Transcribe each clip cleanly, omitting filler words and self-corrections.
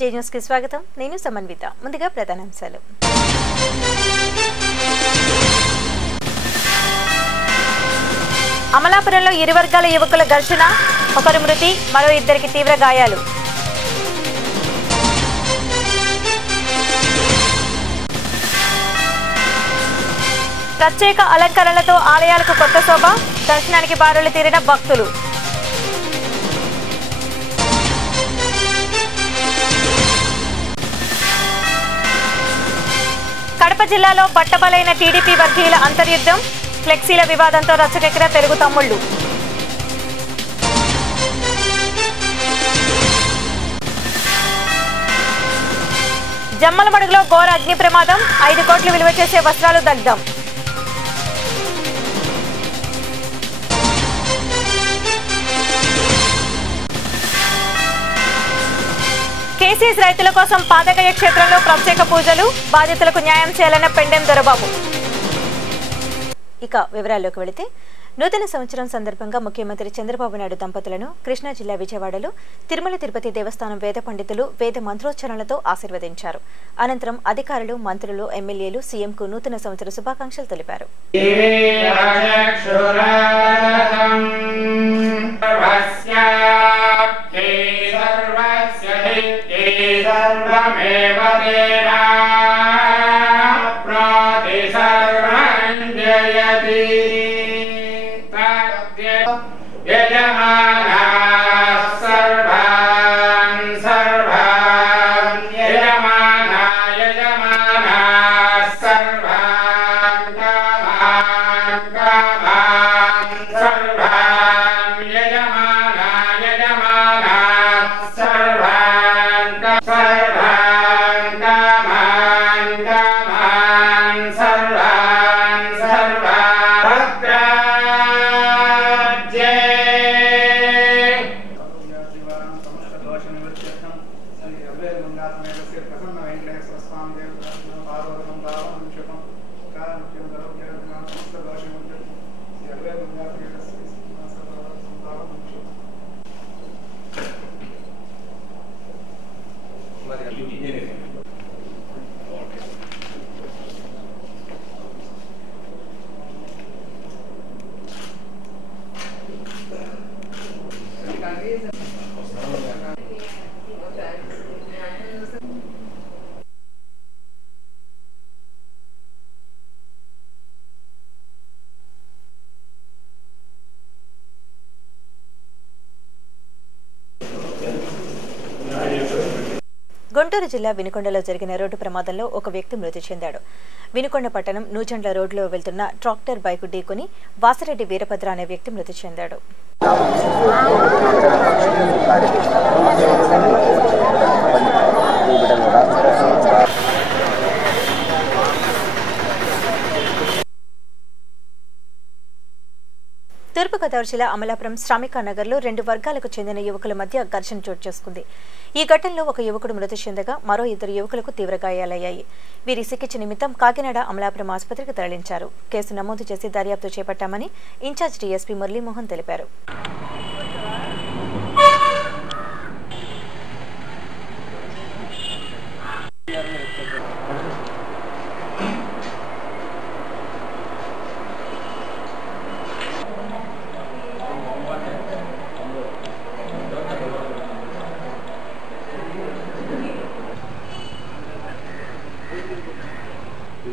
జే news కి స్వాగతం. నేను సమన్విత. ముందుగా ప్రధానాంశాలు. అమలాపురంలో ఇరు వర్గాల యువకుల ఘర్షణ, ఒకరు మృతి, మరో ఇద్దరికి తీవ్ర గాయాలు. ప్రత్యేక అలంకరణలతో ఆలయాలకు కొత్త శోభ, దర్శనానికి బారులు తీరిన భక్తులు. కడప జిల్లాలో బట్టబలైన టీడీపీ వర్గీయుల అంతర్యుద్ధం, ఫ్లెక్సీల వివాదంతో రచ్చకెక్కిన తెలుగు తమ్ముళ్లు. జమ్మలమడుగులో ఘోర అగ్ని ప్రమాదం, 5 కోట్లు విలువ చేసే వస్త్రాలు దగ్ధం. కేసీఎస్ రైతుల కోసం పాదగయ క్షేత్రంలో ప్రత్యేక పూజలు, బాధితులకు న్యాయం చేయాలన్న పెండెం దొరబాబు. ఇక వివరాల్లోకి వెళితే, నూతన సంవత్సరం సందర్భంగా ముఖ్యమంత్రి చంద్రబాబు నాయుడు దంపతులను కృష్ణా జిల్లా విజయవాడలో తిరుమల తిరుపతి దేవస్థానం వేద పండితులు వేద మంత్రోచ్చరణలతో ఆశీర్వదించారు. అనంతరం అధికారులు, మంత్రులు, ఎమ్మెల్యేలు సీఎంకు నూతన సంవత్సర శుభాకాంక్షలు తెలిపారు. గుంటూరు జిల్లా వినుకొండలో జరిగిన రోడ్డు ప్రమాదంలో ఒక వ్యక్తి మృతి చెందాడు. వినుకొండ పట్టణం నూజెండ్ల రోడ్లో వెళ్తున్న ట్రాక్టర్ బైకు ఢీకొని వాసిరెడ్డి వీరభద్ర అనే వ్యక్తి మృతి చెందాడు. తూర్పుగోదావరి జిల్లా అమలాపురం శ్రామిక నగర్లో 2 వర్గాలకు చెందిన యువకుల మధ్య ఘర్షణ చోటు చేసుకుంది. ఈ ఘటనలో ఒక యువకుడు మృతి చెందగా మరో 2 యువకులకు తీవ్ర గాయాలయ్యాయి. వీరి చికిత్స నిమిత్తం కాకినాడ అమలాపురం ఆసుపత్రికి తరలించారు. కేసు నమోదు చేసి దర్యాప్తు చేపట్టామని ఇన్ఛార్జ్ డీఎస్పీ మురళీమోహన్ తెలిపారు.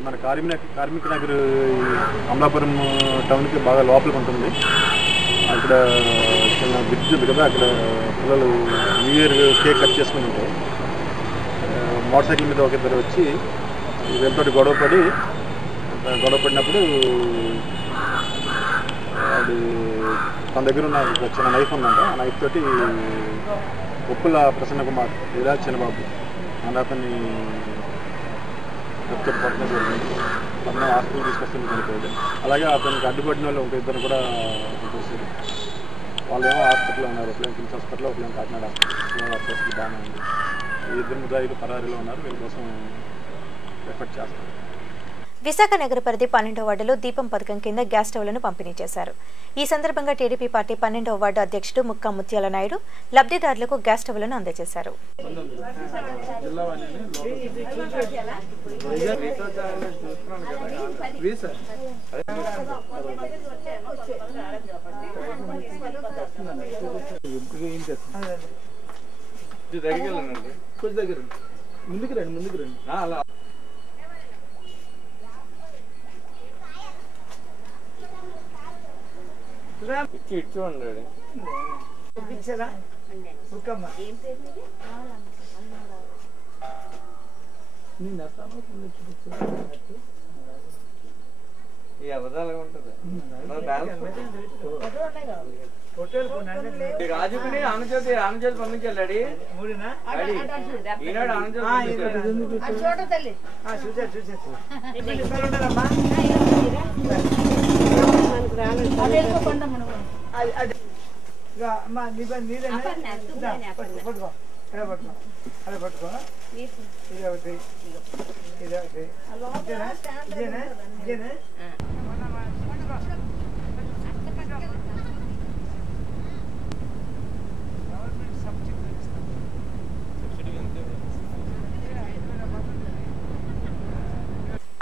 మన కార్మిక నగర్ అమలాపురం టౌన్కి బాగా లోపలికి ఉంటుంది. అక్కడ చిన్న బ్రిడ్జ్ ఉంది కదా, అక్కడ పిల్లలు న్యూ ఇయర్ కేక్ కట్ చేసుకుని ఉంటారు. మోటార్ సైకిల్ మీద ఒక ఇద్దరు వచ్చి వీళ్ళతో గొడవపడినప్పుడు అది తన దగ్గర ఉన్న చిన్న నైఫ్ ఉందంట. ఆ నైఫ్ తోటి ఉప్పుల ప్రసన్న కుమార్ లేదా చిన్నబాబు అని అతన్ని పట్టడం జరిగింది. అతను హాస్పిటల్ తీసుకొస్తుంది చనిపోయాడు. అలాగే అతనికి అడ్డుపడిన వాళ్ళు ఒక ఇద్దరు కూడా చూసారు. వాళ్ళేమో హాస్పిటల్లో ఉన్నారు. ఒకలేం కిమ్స్ హాస్పిటల్లో, ఒకలేం కాకినాడ హాస్పిటల్ బాగానే ఉంది. ఈ 2 ముద్దాయిలు పరారీలో ఉన్నారు. వీళ్ళ కోసం ఎఫర్ట్ చేస్తారు. విశాఖ నగర పరిధి 12వ వార్డులో దీపం పథకం కింద గ్యాస్ స్టవ్లను పంపిణీ చేశారు. ఈ సందర్భంగా టీడీపీ పార్టీ 12వ వార్డు అధ్యక్షుడు ముక్కా ముత్యాల నాయుడు లబ్ధిదారులకు గ్యాస్ స్టవ్లను అందజేశారు. ముందుకు రండి చూడండి ఈ అబద్ధాలుగా ఉంటుంది. రాజుకుని ఆనందజ్యోతి పంపించాడు ఈనాడు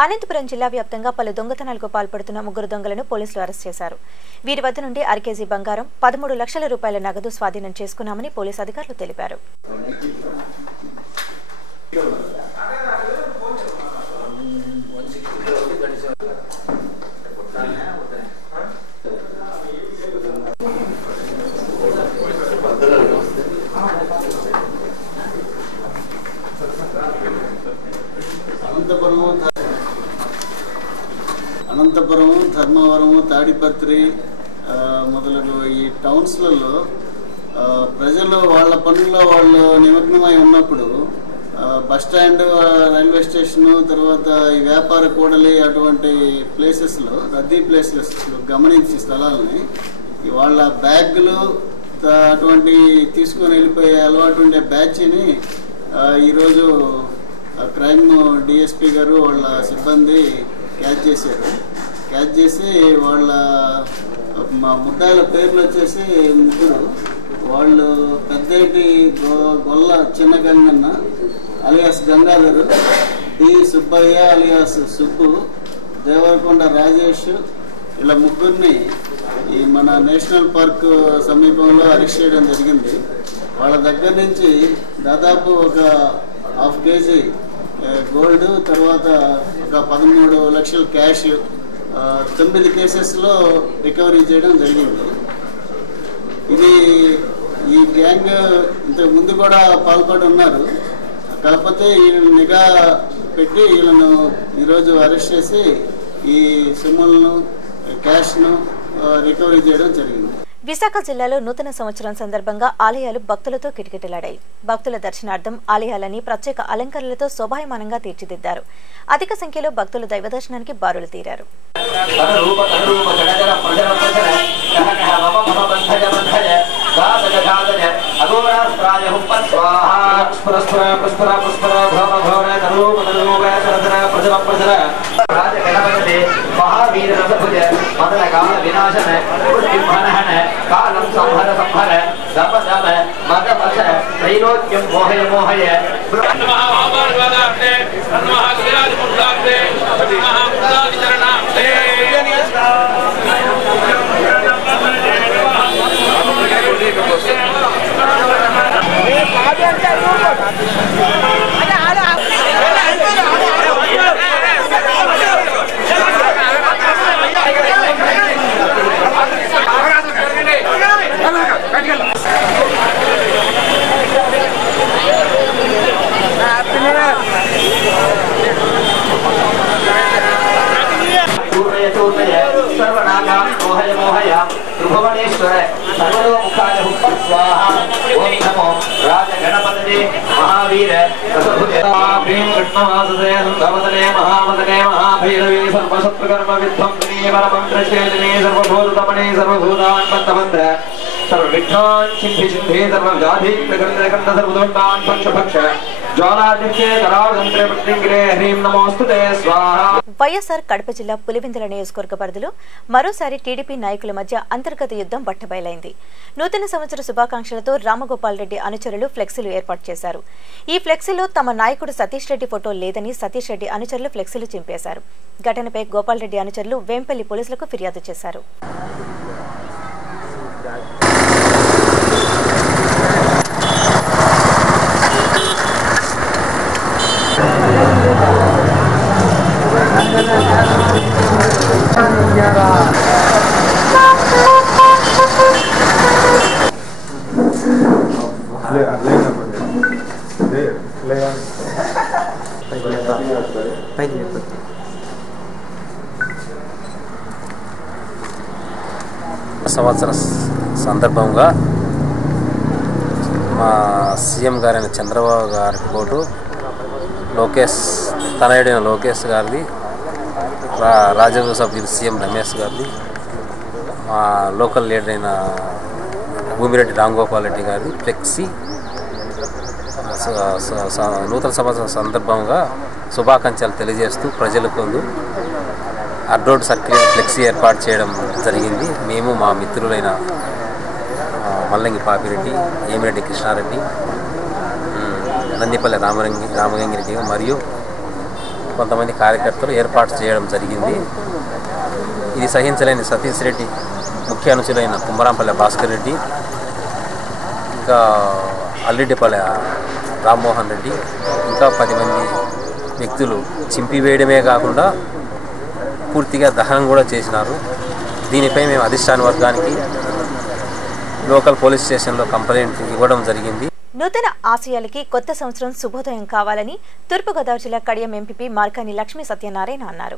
అనంతపురం జిల్లా వ్యాప్తంగా పలు దొంగతనాలకు పాల్పడుతున్న 3 దొంగలను పోలీసులు అరెస్ట్ చేశారు. వీరి వద్ద నుండి 1 కేజీ బంగారం, 13 లక్షల రూపాయల నగదు స్వాధీనం చేసుకున్నామని పోలీసు అధికారులు తెలిపారు. అనంతపురం, ధర్మవరం, తాడిపత్రి మొదలగు ఈ టౌన్స్లలో ప్రజలు వాళ్ళ పనుల్లో వాళ్ళు నిమగ్నమై ఉన్నప్పుడు బస్టాండ్, రైల్వే స్టేషను, తర్వాత ఈ వ్యాపార కూడలి అటువంటి ప్లేసెస్లో, రద్దీ ప్లేసెస్లో గమనించి స్థలాలని వాళ్ళ బ్యాగులు అటువంటి తీసుకొని వెళ్ళిపోయే అలవాటు ఉండే బ్యాచ్ని ఈరోజు క్రైమ్ డిఎస్పీ గారు వాళ్ళ సిబ్బంది క్యాచ్ చేశారు. క్యాచ్ చేసి వాళ్ళ మా ముద్దాయిల పేర్లు వచ్చేసి 3. వాళ్ళు Peddeti Golla Chinna Ganganna alias Gangadhar, D Subbaiah alias Subbu, Devarakonda Rajesh, ఇలా 3ని ఈ మన నేషనల్ పార్క్ సమీపంలో అరెస్ట్ చేయడం జరిగింది. వాళ్ళ దగ్గర నుంచి దాదాపు ఒక 1/2 కేజీ గోల్డ్, తర్వాత ఒక 13 లక్షల క్యాష్ 9 కేసెస్లో రికవరీ చేయడం జరిగింది. ఇది ఈ గ్యాంగ్ ఇంతకు ముందు కూడా పాల్పడి ఉన్నారు. కాకపోతే వీళ్ళని నిఘా పెట్టి వీళ్ళను ఈరోజు అరెస్ట్ చేసి ఈ సొమ్ములను, క్యాష్ను రికవరీ చేయడం జరిగింది. విశాఖ జిల్లాలో నూతన సంవత్సరం సందర్భంగా ఆలయాలు భక్తులతో కిటకిటలాడాయి. భక్తుల దర్శనార్థం ఆలయాలని ప్రత్యేక అలంకరణలతో శోభాయమానంగా తీర్చిదిద్దారు. అధిక సంఖ్యలో భక్తులు దైవ దర్శనానికి బారులు తీరారు. महावीर रसभुज मदन काल विनाशन कुर्तिमहनहन कालं संहर संहर दम दम मद मद त्रैलोक्यं मोहय मोहय महाभारतवादार्थे महाविराज मुद्रार्थे महामुद्रा विचरणार्थे त्रिभुवनेश्वर सर्वलोमुखाय हुक्म स्वाहा ओम नमो राज गणपतये महावीर रसभुजे कृष्णवासुदे संभवतने महामदने महाभैरवी सर्वशत्रुकर्म विध्वंसिनी परमन्त्रशेलिनी सर्वभूतमणे सर्वभूतान्मन्तमन्त्र सर्वविघ्नान् चिन्धि चिन्धि सर्वव्याधि प्रकण्ड सर्वदोषान् भक्ष भक्ष వైఎస్ఆర్ కడప జిల్లా పులివెందుల నియోజకవర్గ పరిధిలో మరోసారి టీడీపీ నాయకుల మధ్య అంతర్గత యుద్ధం బట్టబయలైంది. నూతన సంవత్సర శుభాకాంక్షలతో రామగోపాల్ రెడ్డి అనుచరులు ఫ్లెక్సీలు ఏర్పాటు చేశారు. ఈ ఫ్లెక్సీలో తమ నాయకుడు సతీష్ రెడ్డి ఫోటో లేదని సతీష్ రెడ్డి అనుచరులు ఫ్లెక్సీలు చింపేశారు. ఘటనపై గోపాల్ రెడ్డి అనుచరులు వేంపల్లి పోలీసులకు ఫిర్యాదు చేశారు. సంవత్సర సందర్భంగా మా సీఎం గారైన చంద్రబాబు గారి ఫోటో లోకేష్ తనయుడైన లోకేష్ గారిది, రాజ్యసభ సభ్యులు సీఎం రమేష్ గారిది, మా లోకల్ లీడర్ అయిన భూమిరెడ్డి రామగోపాల్ రెడ్డి గారిది ఫ్లెక్సీ నూతన సంవత్సరం సందర్భంగా శుభాకాంక్షలు తెలియజేస్తూ ప్రజలకు అడ్రోడ్ సర్కిల్ ఫ్లెక్సీ ఏర్పాటు చేయడం జరిగింది. మేము మా మిత్రులైన మల్లంగి పాపిరెడ్డి, ఏమిరెడ్డి కృష్ణారెడ్డి, నందిపల్లి రామగంగిరెడ్డి మరియు కొంతమంది కార్యకర్తలు ఏర్పాటు చేయడం జరిగింది. ఇది సహించలేని సతీష్ రెడ్డి ముఖ్య అనుచరులైన కుమ్మరాంపల్లె భాస్కర్ రెడ్డి, ఇంకా అల్లిడ్డిపల్లె రామ్మోహన్ రెడ్డి, ఇంకా 10 మంది వ్యక్తులు చింపివేయడమే కాకుండా పూర్తిగా దహనం కూడా చేసినారు. దీనిపై మేము అధిష్టాన వర్గానికి లోకల్ పోలీస్ స్టేషన్లో కంప్లైంట్ ఇవ్వడం జరిగింది. నూతన ఆశయాలకి కొత్త సంవత్సరం శుభోదయం కావాలని తూర్పుగోదావరి జిల్లా కడియం ఎంపీపీ మార్కాని లక్ష్మీ సత్యనారాయణ అన్నారు.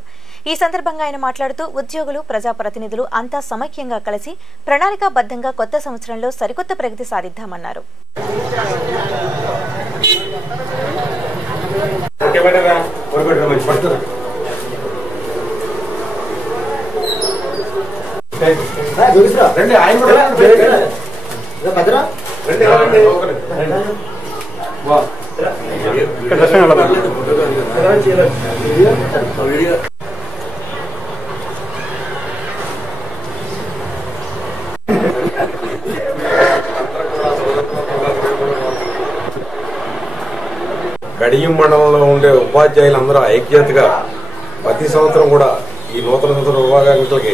ఈ సందర్భంగా ఆయన మాట్లాడుతూ ఉద్యోగులు, ప్రజాప్రతినిధులు అంతా సమైక్యంగా కలిసి ప్రణాళికాబద్ధంగా కొత్త సంవత్సరంలో సరికొత్త ప్రగతి సాధిద్దామన్నారు. కడియం మండలంలో ఉండే ఉపాధ్యాయులందరూ ఐక్యతగా ప్రతి సంవత్సరం కూడా ఈ నూతన సంవత్సర శుభాకాంక్షలకి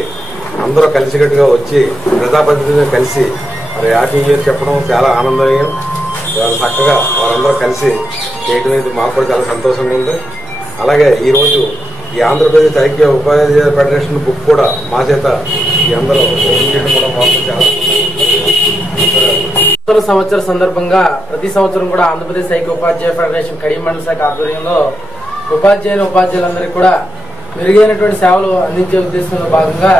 అందరూ కలిసికట్టుగా వచ్చి ప్రజాప్రతినిధులను కలిసి మరి హ్యాపీ ఇయర్ చెప్పడం చాలా ఆనందనీయం. చక్కగా వారందరూ కలిసి చేయడం అనేది మాకు కూడా చాలా సంతోషంగా ఉంది. అలాగే ఈరోజు ఈ ఆంధ్రప్రదేశ్ ఐక్య ఉపాధ్యాయ ఫెడరేషన్ బుక్ కూడా మా చేత ఈ అందరూ కూడా మాకు చాలా నూతన సంవత్సర సందర్భంగా ప్రతి సంవత్సరం కూడా ఆంధ్రప్రదేశ్ ఐక్య ఉపాధ్యాయ ఫెడరేషన్ కడియం మండల శాఖ ఆధ్వర్యంలో ఉపాధ్యాయులందరికీ కూడా మెరుగైనటువంటి సేవలు అందించే ఉద్దేశంలో భాగంగా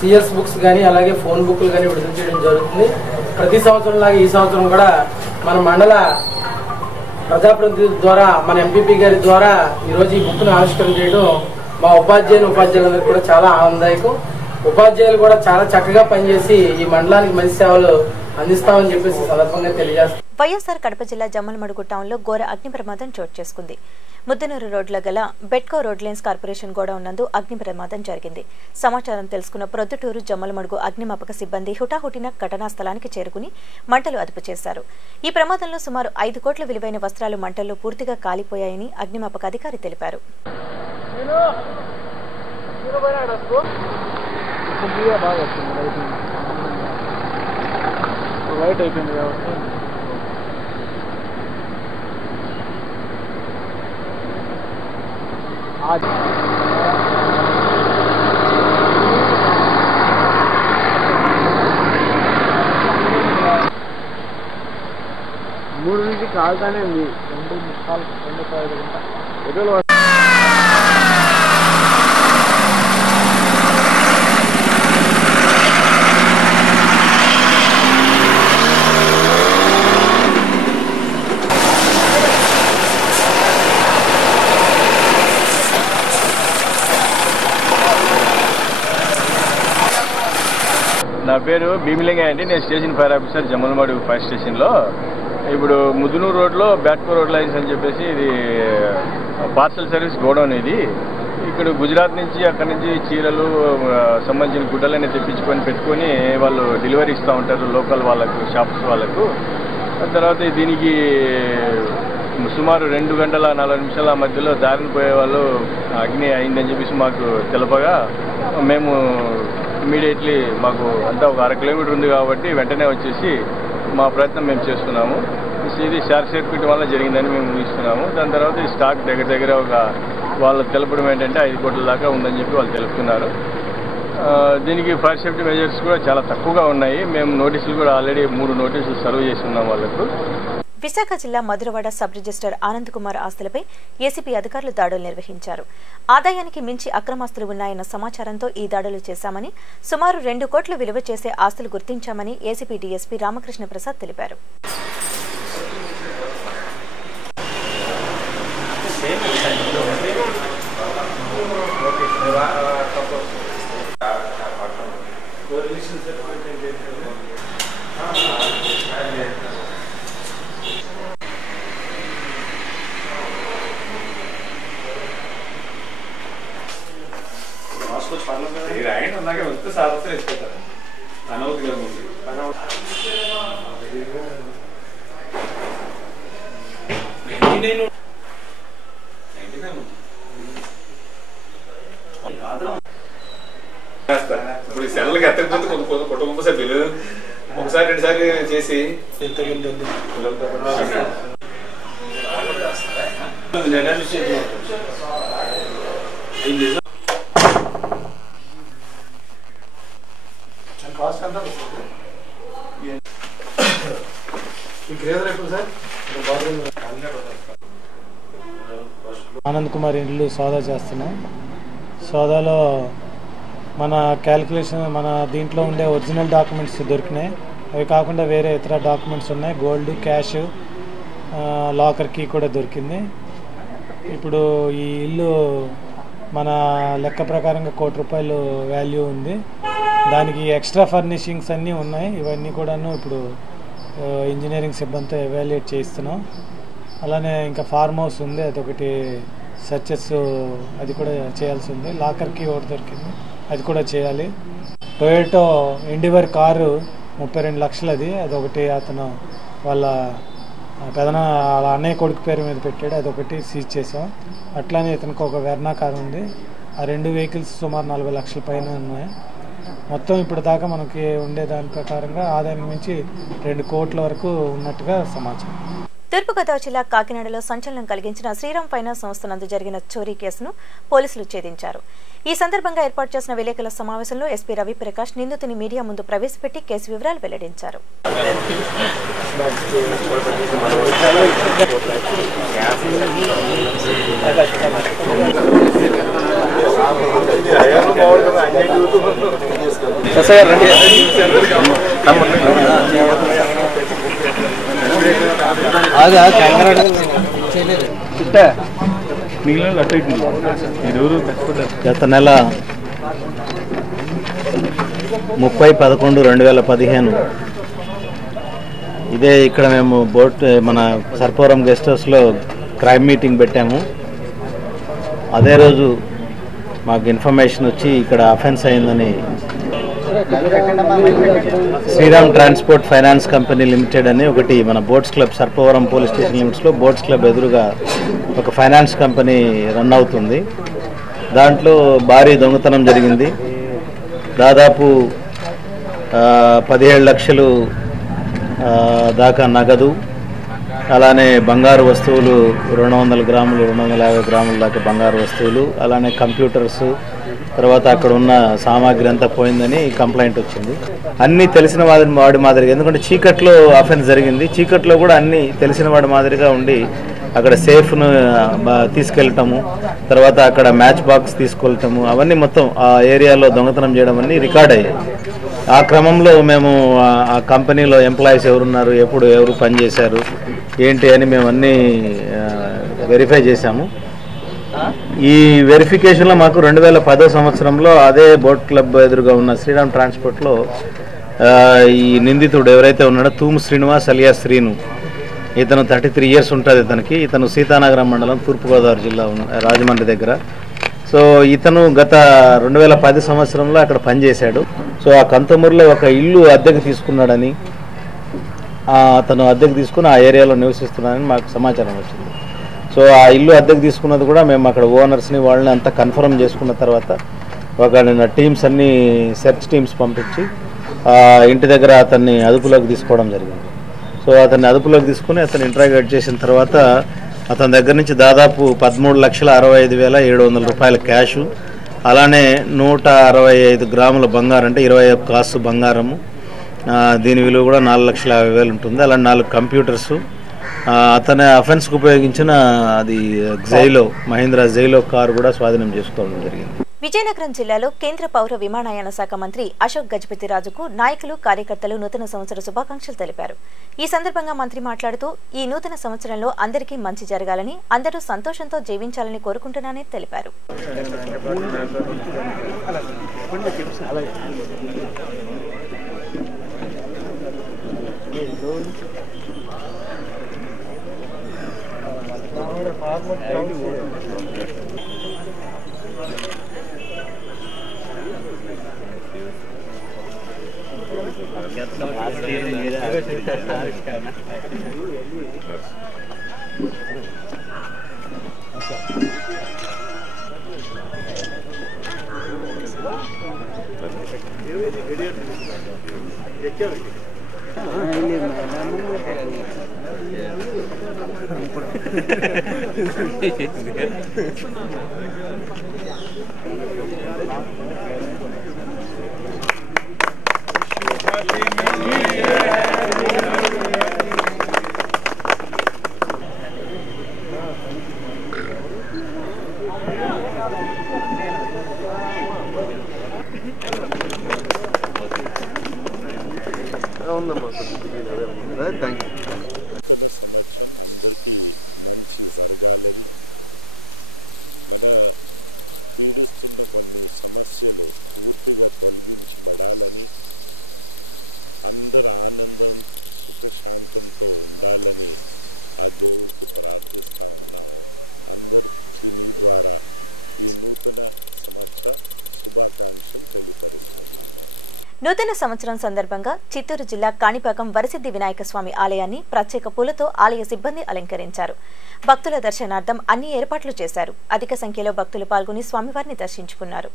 సిఎస్ బుక్స్ కానీ అలాగే ఫోన్ బుక్లు కానీ విడుదల చేయడం జరుగుతుంది. ప్రతి సంవత్సరం లాగా ఈ సంవత్సరం కూడా మన మండల ప్రజాప్రతినిధుల ద్వారా, మన ఎంపీపీ గారి ద్వారా ఈరోజు ఈ బుక్ను ఆవిష్కరణ చేయడం మా ఉపాధ్యాయులందరికీ కూడా చాలా ఆనందదాయకం. ఉపాధ్యాయులు కూడా చాలా చక్కగా పనిచేసి ఈ మండలానికి మంచి సేవలు అందిస్తామని చెప్పేసి సందర్భంగా తెలియజేస్తాం. వైఎస్ఆర్ కడప జిల్లా జమ్మలమడుగు టౌన్లో ఘోర అగ్ని ప్రమాదం చోటు చేసుకుంది. ముద్దనూరు రోడ్ల గల బెట్కో రోడ్ లైన్స్ కార్పొరేషన్ గోడౌన్ నందు అగ్ని ప్రమాదం జరిగింది. సమాచారం తెలుసుకున్న ప్రొద్దుటూరు జమ్మలమడుగు అగ్నిమాపక సిబ్బంది హుటాహుటిన ఘటనా స్థలానికి చేరుకుని మంటలు అదుపు చేశారు. ఈ ప్రమాదంలో సుమారు 5 కోట్ల విలువైన వస్త్రాలు మంటల్లో పూర్తిగా కాలిపోయాయని అగ్నిమాపక అధికారి తెలిపారు. వైట్ అయిపోయింది కాబట్టి మూడు నుంచి కాలుతానే ఉంది. 2:45 గంట నా పేరు భీమిలింగ అండి. నేను station fire officer Jammalamadugu fire స్టేషన్లో. ఇప్పుడు ముదునూరు రోడ్లో బ్యాట్కో రోడ్ లైన్స్ అని చెప్పేసి ఇది పార్సల్ సర్వీస్ గోడౌన్ ఇది. ఇక్కడ గుజరాత్ నుంచి అక్కడి నుంచి చీరలు సంబంధించిన గుడ్డలన్నీ తెప్పించుకొని పెట్టుకొని వాళ్ళు డెలివరీ ఇస్తూ ఉంటారు లోకల్ వాళ్ళకు, షాప్స్ వాళ్ళకు. తర్వాత దీనికి సుమారు 2 గంటల 40 నిమిషాల మధ్యలో దారిని పోయే వాళ్ళు అగ్ని అయిందని చెప్పేసి మాకు తెలపగా మేము ఇమీడియట్లీ మాకు అంతా ఒక 1/2 కిలోమీటర్ ఉంది కాబట్టి వెంటనే వచ్చేసి మా ప్రయత్నం మేము చేస్తున్నాము. ఇది షార్ట్ సర్క్యూట్ వల్ల జరిగిందని మేము ఊహిస్తున్నాము. దాని తర్వాత ఈ స్టాక్ దగ్గర ఒక వాళ్ళు తెలపడం ఏంటంటే 5 కోట్ల దాకా ఉందని చెప్పి వాళ్ళు తెలుపుతున్నారు. దీనికి ఫైర్ సేఫ్టీ మెజర్స్ కూడా చాలా తక్కువగా ఉన్నాయి. మేము నోటీసులు కూడా ఆల్రెడీ 3 నోటీసులు సర్వ్ చేస్తున్నాం వాళ్ళకు. విశాఖ జిల్లా మధురవాడ సబ్ రిజిస్టర్ ఆనంద్ కుమార్ ఆస్తులపై ఏసీపీ అధికారులు దాడులు నిర్వహించారు. ఆదాయానికి మించి అక్రమాస్తులు ఉన్నాయన్న సమాచారంతో ఈ దాడులు చేశామని, సుమారు 2 కోట్ల విలువ చేసే ఆస్తులు గుర్తించామని ఏసీపీ డీఎస్పీ రామకృష్ణ ప్రసాద్ తెలిపారు. వస్తే సాధన వేసుకుంటారు అనవతిగా ఉంది. ఇప్పుడు ఈ సెలవులకి ఎత్తకపోతే కొంత కుటుంబ సభ్యులు ఒకసారి 2 సార్లు చేసి ఆనంద్ కుమార్ ఇల్లు సోదా చేస్తున్నాం. సోదాలో మన క్యాలిక్యులేషన్ మన దీంట్లో ఉండే ఒరిజినల్ డాక్యుమెంట్స్ దొరికినాయి. అవి కాకుండా వేరే ఇతర డాక్యుమెంట్స్ ఉన్నాయి. గోల్డ్, క్యాష్, లాకర్ కీ కూడా దొరికింది. ఇప్పుడు ఈ ఇల్లు మన లెక్క ప్రకారంగా 1 కోటి రూపాయలు వాల్యూ ఉంది. దానికి ఎక్స్ట్రా ఫర్నిషింగ్స్ అన్నీ ఉన్నాయి. ఇవన్నీ కూడాను ఇప్పుడు ఇంజనీరింగ్ సిబ్బందితో ఎవాల్యుయేట్ చేయిస్తున్నాం. అలానే ఇంకా ఫార్మ్ హౌస్ ఉంది, అదొకటి సెర్చెస్ అది కూడా చేయాల్సి ఉంది. లాకర్కి ఒకటి దొరికింది, అది కూడా చేయాలి. టొయోటో ఎండివర్ కారు 32 లక్షలు అదొకటి అతను వాళ్ళ వాళ్ళ అన్నయ్య కొడుకు పేరు మీద పెట్టాడు, అదొకటి సీజ్ చేసాం. అట్లానే ఇతనికి ఒక వెర్నా కారు ఉంది. ఆ 2 వెహికల్స్ సుమారు 40 లక్షల పైన ఉన్నాయి. మొత్తం ఇప్పుడు దాకా మనకి ఉండే దాని ప్రకారంగా ఆదాయం నుంచి 2 కోట్ల వరకు ఉన్నట్టుగా సమాచారం. తూర్పుగోదావరి జిల్లా కాకినాడలో సంచలనం కలిగించిన శ్రీరామ్ ఫైనాన్స్ సంస్థ నందు జరిగిన చోరీ కేసును పోలీసులు ఛేదించారు. ఈ సందర్భంగా ఏర్పాటు చేసిన విలేకరుల సమావేశంలో ఎస్పీ రవిప్రకాష్ నిందితుని మీడియా ముందు ప్రవేశపెట్టి కేసు వివరాలు వెల్లడించారు. గత నెల 30/11/2015 ఇదే ఇక్కడ మేము మన సర్పవరం గెస్ట్ హౌస్లో క్రైమ్ మీటింగ్ పెట్టాము. అదే రోజు మాకు ఇన్ఫర్మేషన్ వచ్చి ఇక్కడ అఫెన్స్ అయిందని Shriram transport finance company limited అని ఒకటి మన boats club Sarpavaram police station లిమిట్స్లో బోట్స్ క్లబ్ ఎదురుగా ఒక ఫైనాన్స్ కంపెనీ రన్ అవుతుంది. దాంట్లో భారీ దొంగతనం జరిగింది. దాదాపు 17 లక్షలు దాకా నగదు, అలానే బంగారు వస్తువులు 200 గ్రాములు 250 గ్రాముల దాకా బంగారు వస్తువులు, అలానే కంప్యూటర్స్, తర్వాత అక్కడ ఉన్న సామాగ్రి అంతా పోయిందని కంప్లైంట్ వచ్చింది. అన్నీ తెలిసిన వాడి మాదిరిగా, ఎందుకంటే చీకట్లో అఫెన్స్ జరిగింది, చీకట్లో కూడా అన్నీ తెలిసిన వాడి మాదిరిగా ఉండి అక్కడ సేఫ్ను తీసుకెళ్ళటము, తర్వాత అక్కడ మ్యాచ్ బాక్స్ తీసుకెళ్ళటము, అవన్నీ మొత్తం ఆ ఏరియాలో దొంగతనం చేయడం అన్నీ రికార్డ్ అయ్యాయి. ఆ క్రమంలో మేము ఆ కంపెనీలో ఎంప్లాయీస్ ఎవరున్నారు, ఎవరు పనిచేశారు ఏంటి అని మేము అన్నీ వెరిఫై చేశాము. ఈ వెరిఫికేషన్లో మాకు 2010 సంవత్సరంలో అదే బోట్ క్లబ్ ఎదురుగా ఉన్న శ్రీరామ్ ట్రాన్స్పోర్ట్లో ఈ నిందితుడు ఎవరైతే ఉన్నాడో తూము శ్రీనివాస్ అలియా శ్రీను, ఇతను 33 ఇయర్స్ ఉంటుంది ఇతనికి. ఇతను సీతానగరం మండలం, తూర్పుగోదావరి జిల్లా, రాజమండ్రి దగ్గర. సో ఇతను గత 2010 సంవత్సరంలో అక్కడ పనిచేశాడు. సో ఆ కంతమూరులో ఒక ఇల్లు అద్దెకు తీసుకున్నాడని, అతను అద్దెకు తీసుకుని ఆ ఏరియాలో నివసిస్తున్నాడని మాకు సమాచారం వచ్చింది. సో ఆ ఇల్లు అద్దెకు తీసుకున్నది కూడా మేము అక్కడ ఓనర్స్ని వాళ్ళని అంతా కన్ఫర్మ్ చేసుకున్న తర్వాత ఒక టీమ్స్ అన్ని సెర్చ్ టీమ్స్ పంపించి ఇంటి దగ్గర అతన్ని అదుపులోకి తీసుకోవడం జరిగింది. సో అతన్ని అదుపులోకి తీసుకుని అతన్ని ఇంట్రాగేట్ చేసిన తర్వాత అతని దగ్గర నుంచి దాదాపు 13,65,700 రూపాయల క్యాషు, అలానే 165 గ్రాముల బంగారం, అంటే 21 కాసు బంగారము, దీని విలువ కూడా 4,50,000 ఉంటుంది. అలా 4 కంప్యూటర్సు, అతని అఫెన్స్కి ఉపయోగించిన అది జైలో, మహీంద్రా జైలో కారు కూడా స్వాధీనం చేసుకోవడం జరిగింది. విజయనగరం జిల్లాలో కేంద్ర పౌర విమానయాన శాఖ మంత్రి అశోక్ గజపతిరాజుకు నాయకులు, కార్యకర్తలు నూతన సంవత్సర శుభాకాంక్షలు తెలిపారు. ఈ సందర్భంగా మంత్రి మాట్లాడుతూ ఈ నూతన సంవత్సరంలో అందరికీ మంచి జరగాలని, అందరూ సంతోషంతో జీవించాలని కోరుకుంటున్నానని తెలిపారు. నూతన సంవత్సరం సందర్భంగా చిత్తూరు జిల్లా కాణిపాకం వరసిద్ధి వినాయక స్వామి ఆలయాన్ని ప్రత్యేక పూలతో ఆలయ సిబ్బంది అలంకరించారు. భక్తుల దర్శనార్థం అన్ని ఏర్పాట్లు చేశారు. అధిక సంఖ్యలో భక్తులు పాల్గొని స్వామివారిని దర్శించుకున్నారు.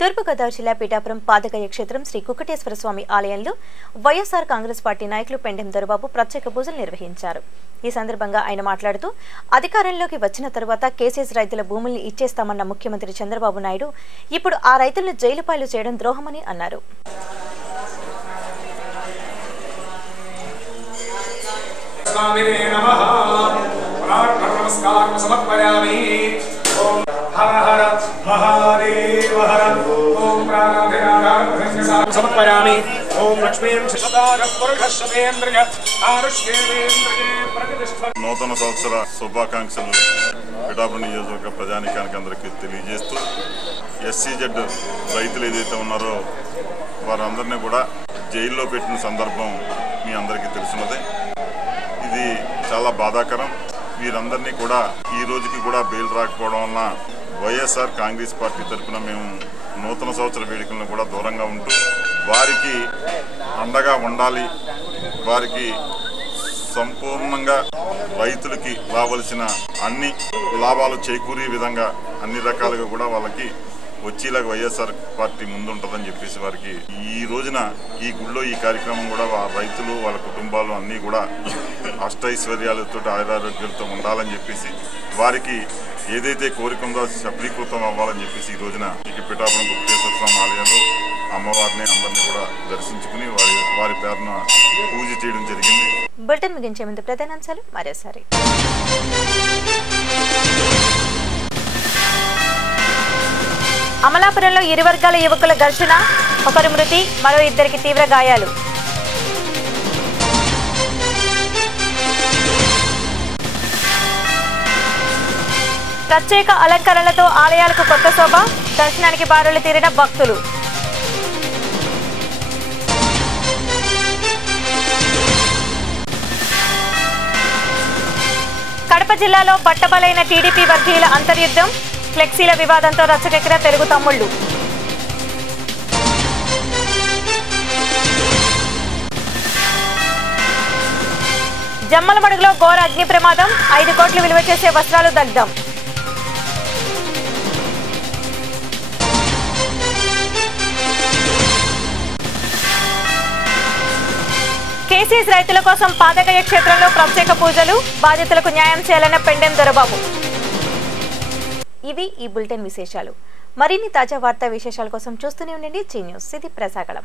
తూర్పుగోదావరి జిల్లా పీఠాపురం పాదగయ క్షేత్రం శ్రీ కుక్కటేశ్వర స్వామి ఆలయంలో వైఎస్ఆర్ కాంగ్రెస్ పార్టీ నాయకులు పెండెం దొరబాబు ప్రత్యేక పూజలు నిర్వహించారు. ఈ సందర్భంగా ఆయన మాట్లాడుతూ అధికారంలోకి వచ్చిన తరువాత కేసీఎస్ రైతుల భూముల్ని ఇచ్చేస్తామన్న ముఖ్యమంత్రి చంద్రబాబు నాయుడు ఇప్పుడు ఆ రైతులను జైలు పాలు చేయడం ద్రోహమని అన్నారు. సమర్పయామి. ఓం లక్ష్మీం నూతన సంవత్సర శుభాకాంక్షలు పిఠాపురం నియోజకవర్గ ప్రజానీకానికి అందరికీ తెలియజేస్తూ SCZ రైతులు ఏదైతే ఉన్నారో వారందరినీ కూడా జైల్లో పెట్టిన సందర్భం మీ అందరికీ తెలిసినదే. ఇది చాలా బాధాకరం. వీరందరినీ కూడా ఈ రోజుకి కూడా బెయిల్ రాకపోవడం వలన వైఎస్ఆర్ కాంగ్రెస్ పార్టీ తరఫున మేము నూతన సంవత్సర వేడుకలను కూడా దూరంగా ఉంటూ వారికి అండగా ఉండాలి. వారికి సంపూర్ణంగా రైతులకి రావాల్సిన అన్ని లాభాలు చేకూరే విధంగా అన్ని రకాలుగా కూడా వాళ్ళకి వచ్చేలాగా వైఎస్ఆర్ పార్టీ ముందుంటుందని చెప్పేసి వారికి ఈ రోజున ఈ గుళ్ళో ఈ కార్యక్రమం కూడా రైతులు వాళ్ళ కుటుంబాలు అన్నీ కూడా అష్టైశ్వర్యాలతో ఆయురారోగ్యాలతో ఉండాలని చెప్పేసి వారికి ఏదైతే కోరిక ఉందో సఫలీకృతం అవ్వాలని చెప్పేసి ఈ రోజున ఇక పిఠాపురం గుప్తేశ్వర స్వామి ఆలయంలో అమ్మవారిని అందరినీ కూడా దర్శించుకుని వారి పేరున పూజ చేయడం జరిగింది. బులెటిన్ ముగించే ముందు ప్రధానాంశాలు మరోసారి. అమలాపురంలో ఇరు వర్గాల యువకుల ఘర్షణ, ఒకరు మృతి, మరో ఇద్దరికి తీవ్ర గాయాలు. ప్రత్యేక అలంకరణలతో ఆలయాలకు కొత్త శోభ, దర్శనానికి బారులు తీరిన భక్తులు. కడప జిల్లాలో బట్టబలైన టీడీపీ వర్గీయుల అంతర్యుద్ధం, ఫ్లెక్సీల వివాదంతో రచ్చకెక్కిన తెలుగు తమ్ముళ్లు. జమ్మలమడుగులో ఘోర అగ్ని ప్రమాదం, 5 కోట్లు విలువ చేసే వస్త్రాలు దగ్ధం. కేసీఎస్ రైతుల కోసం పాదగయ క్షేత్రంలో ప్రత్యేక పూజలు, బాధితులకు న్యాయం చేయాలన్న పెండెం దొరబాబు. ఇవి ఈ బులెటిన్ విశేషాలు. మరిన్ని తాజా వార్తా విశేషాల కోసం చూస్తూనే ఉండండి జీ న్యూస్. ఇది ప్రసాగళం.